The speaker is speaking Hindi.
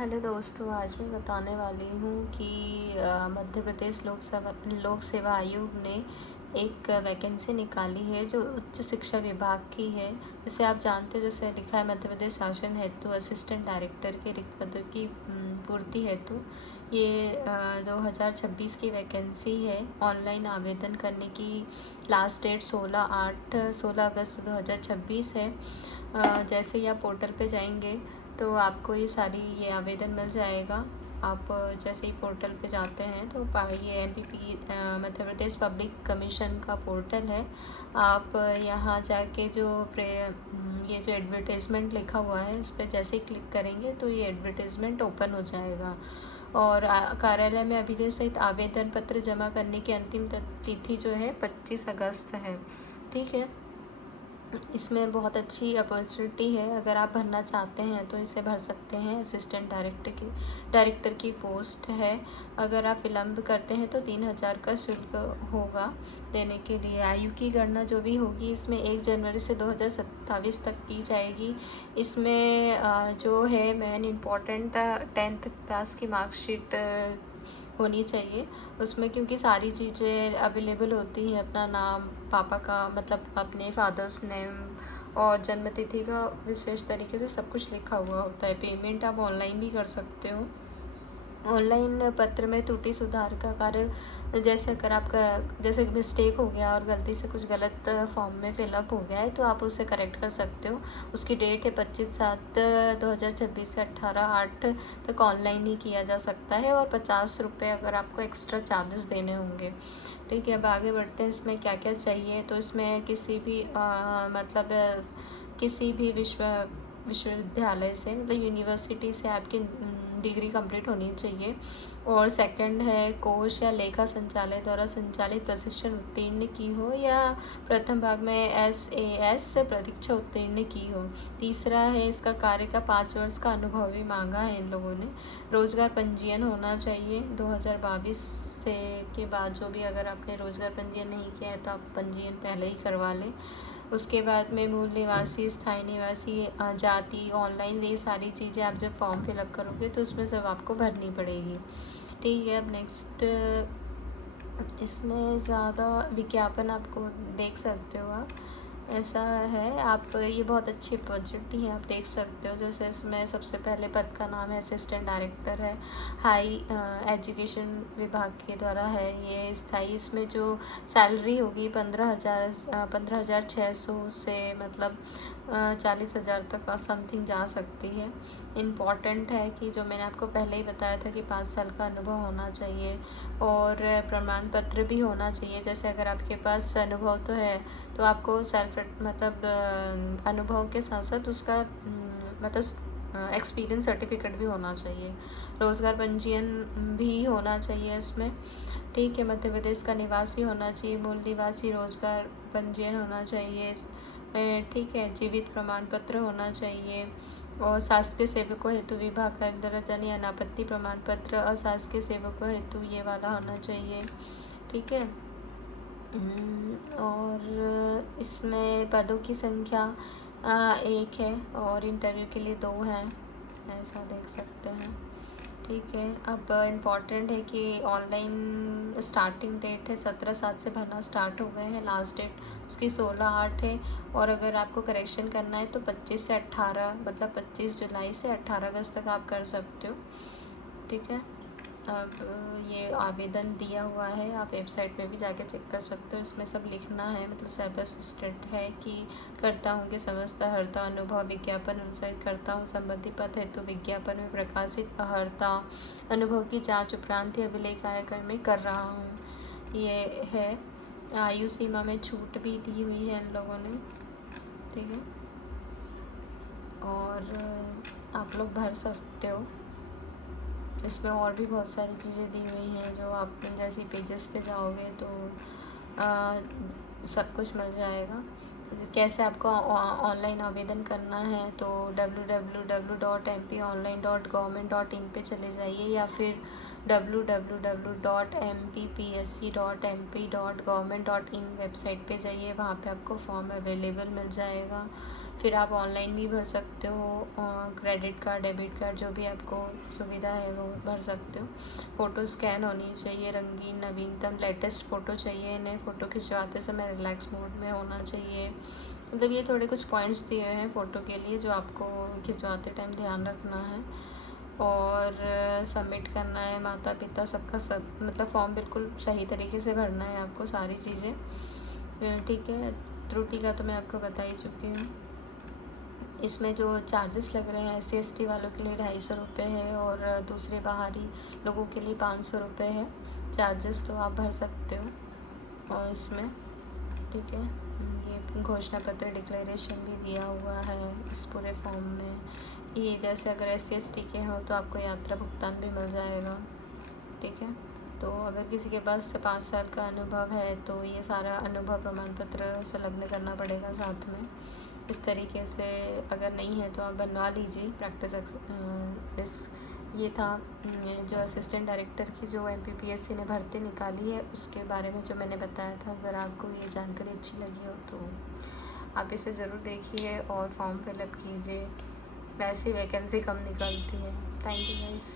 हेलो दोस्तों, आज मैं बताने वाली हूँ कि मध्य प्रदेश लोक सेवा आयोग ने एक वैकेंसी निकाली है जो उच्च शिक्षा विभाग की है। जैसे आप जानते हो, जैसे लिखा है मध्य प्रदेश शासन हेतु असिस्टेंट डायरेक्टर के रिक्त पदों की पूर्ति हेतु। ये 2026 की वैकेंसी है। ऑनलाइन आवेदन करने की लास्ट डेट 16 अगस्त 2026 है। जैसे ही आप पोर्टल पे जाएंगे तो आपको ये आवेदन मिल जाएगा। आप जैसे ही पोर्टल पे जाते हैं तो ये MPP Madhya Pradesh public commission का पोर्टल है। आप यहाँ जाके ये जो एडवर्टाइजमेंट लिखा हुआ है उस पर जैसे ही क्लिक करेंगे तो ये एडवर्टाइजमेंट ओपन हो जाएगा। और कार्यालय में अभिलेख सहित आवेदन पत्र जमा करने की अंतिम तिथि जो है 25 अगस्त है। ठीक है, इसमें बहुत अच्छी अपॉर्चुनिटी है। अगर आप भरना चाहते हैं तो इसे भर सकते हैं। असिस्टेंट डायरेक्टर की पोस्ट है। अगर आप विलम्ब करते हैं तो 3000 का शुल्क होगा देने के लिए। आयु की गणना जो भी होगी इसमें 1 जनवरी से 2027 तक की जाएगी। इसमें जो है मेन इम्पॉर्टेंट 10th क्लास की मार्कशीट होनी चाहिए उसमें, क्योंकि सारी चीज़ें अवेलेबल होती हैं। अपना नाम, पापा का मतलब अपने फादर्स नेम और जन्मतिथि का विशेष तरीके से सब कुछ लिखा हुआ होता है। पेमेंट आप ऑनलाइन भी कर सकते हो। ऑनलाइन पत्र में त्रुटि सुधार का कार्य, जैसे अगर आपका जैसे मिस्टेक हो गया और गलती से कुछ गलत फॉर्म में फिलअप हो गया है तो आप उसे करेक्ट कर सकते हो। उसकी डेट है 25/7/2026 से 18/8 तक ऑनलाइन ही किया जा सकता है और 50 रुपये अगर आपको एक्स्ट्रा चार्जेस देने होंगे। ठीक है, अब आगे बढ़ते हैं। इसमें क्या क्या चाहिए, तो इसमें किसी भी विश्वविद्यालय से मतलब यूनिवर्सिटी से आपकी डिग्री कंप्लीट होनी चाहिए। और सेकंड है कोश या लेखा संचालय द्वारा संचालित प्रशिक्षण उत्तीर्ण की हो या प्रथम भाग में SAS से परीक्षा उत्तीर्ण की हो। तीसरा है इसका कार्य का 5 वर्ष का अनुभव भी मांगा है इन लोगों ने। रोजगार पंजीयन होना चाहिए 2022 से के बाद। जो भी अगर आपने रोजगार पंजीयन नहीं किया है तो आप पंजीयन पहले ही करवा लें। उसके बाद में मूल निवासी, स्थायी निवासी, जाति, ऑनलाइन, ये सारी चीज़ें आप जब फॉर्म फिलअप करोगे तो उसमें सब आपको भरनी पड़ेगी। ठीक है, अब नेक्स्ट इसमें ज़्यादा विज्ञापन आपको देख सकते हो आप। ऐसा है, आप ये बहुत अच्छी अपॉर्चुनिटी है, आप देख सकते हो। जैसे इसमें सबसे पहले पद का नाम है असिस्टेंट डायरेक्टर है। हाई एजुकेशन विभाग के द्वारा है ये स्थायी। इसमें जो सैलरी होगी 15,600 से मतलब 40,000 तक समथिंग जा सकती है। इम्पॉर्टेंट है कि जो मैंने आपको पहले ही बताया था कि 5 साल का अनुभव होना चाहिए और प्रमाण पत्र भी होना चाहिए। जैसे अगर आपके पास अनुभव तो है तो आपको अनुभव के साथ साथ उसका एक्सपीरियंस सर्टिफिकेट भी होना चाहिए। रोज़गार पंजीयन भी होना चाहिए इसमें। ठीक है, मध्य प्रदेश का निवासी होना चाहिए, मूल निवासी, रोज़गार पंजीयन होना चाहिए। ठीक है, जीवित प्रमाण पत्र होना चाहिए और शासकीय सेवकों हेतु विभाग का दर्जा यानी अनापत्ति प्रमाण पत्र, अशासकीय सेवकों हेतु ये वाला होना चाहिए। ठीक है, और इसमें पदों की संख्या 1 है और इंटरव्यू के लिए 2 हैं, ऐसा देख सकते हैं। ठीक है, अब इम्पॉर्टेंट है कि ऑनलाइन स्टार्टिंग डेट है 17/7 से भरना स्टार्ट हो गए हैं। लास्ट डेट उसकी 16/8 है और अगर आपको करेक्शन करना है तो 25 से 18 मतलब 25 जुलाई से 18 अगस्त तक आप कर सकते हो। ठीक है, अब ये आवेदन दिया हुआ है, आप वेबसाइट पे भी जाके चेक कर सकते हो। इसमें सब लिखना है, मतलब सर्विस असिस्टेंट है कि करता हूँ कि समस्त अर्हता अनुभव विज्ञापन अनुसार करता हूँ संबंधी पद हेतु विज्ञापन में प्रकाशित अर्हता अनुभव की जांच उपरांत ही अभिलेख आयकर में कर रहा हूँ। ये है, आयु सीमा में छूट भी दी हुई है इन लोगों ने। ठीक है, और आप लोग भर सकते हो। इसमें और भी बहुत सारी चीज़ें दी हुई हैं जो आप जैसे पेजेस पे जाओगे तो सब कुछ मिल जाएगा। कैसे आपको ऑनलाइन आवेदन करना है तो www.mponline.government.in पे चले जाइए या फिर www.mppsc.mp.government.in वेबसाइट पे जाइए, वहाँ पे आपको फॉर्म अवेलेबल मिल जाएगा। फिर आप ऑनलाइन भी भर सकते हो, क्रेडिट कार्ड, डेबिट कार्ड, जो भी आपको सुविधा है वो भर सकते हो। फ़ोटो स्कैन होनी चाहिए, रंगीन, नवीनतम, लेटेस्ट फ़ोटो चाहिए। इन्हें फ़ोटो खिंचवाते समय रिलैक्स मोड में होना चाहिए। मतलब ये थोड़े कुछ पॉइंट्स दिए हुए हैं फ़ोटो के लिए जो आपको खिंचवाते टाइम ध्यान रखना है। और सबमिट करना है, माता पिता सबका सब, मतलब फॉर्म बिल्कुल सही तरीके से भरना है आपको सारी चीज़ें, ठीक है। त्रुटि का तो मैं आपको बता ही चुकी हूँ। इसमें जो चार्जेस लग रहे हैं SC/ST वालों के लिए 250 रुपये है और दूसरे बाहरी लोगों के लिए 500 रुपये है चार्जेस, तो आप भर सकते हो और इसमें, ठीक है। ये घोषणा पत्र डिक्लेरेशन भी दिया हुआ है इस पूरे फॉर्म में। ये जैसे अगर SC/ST के हो तो आपको यात्रा भुगतान भी मिल जाएगा, ठीक है। तो अगर किसी के पास 5 साल का अनुभव है तो ये सारा अनुभव प्रमाण पत्र संलग्न करना पड़ेगा साथ में। इस तरीके से अगर नहीं है तो आप बनवा लीजिए प्रैक्टिस इस ये था जो असिस्टेंट डायरेक्टर की जो MPPSC ने भर्ती निकाली है उसके बारे में जो मैंने बताया था। अगर आपको ये जानकारी अच्छी लगी हो तो आप इसे ज़रूर देखिए और फॉर्म फिलअप कीजिए, वैसे वैकेंसी कम निकलती है। Thank you guys.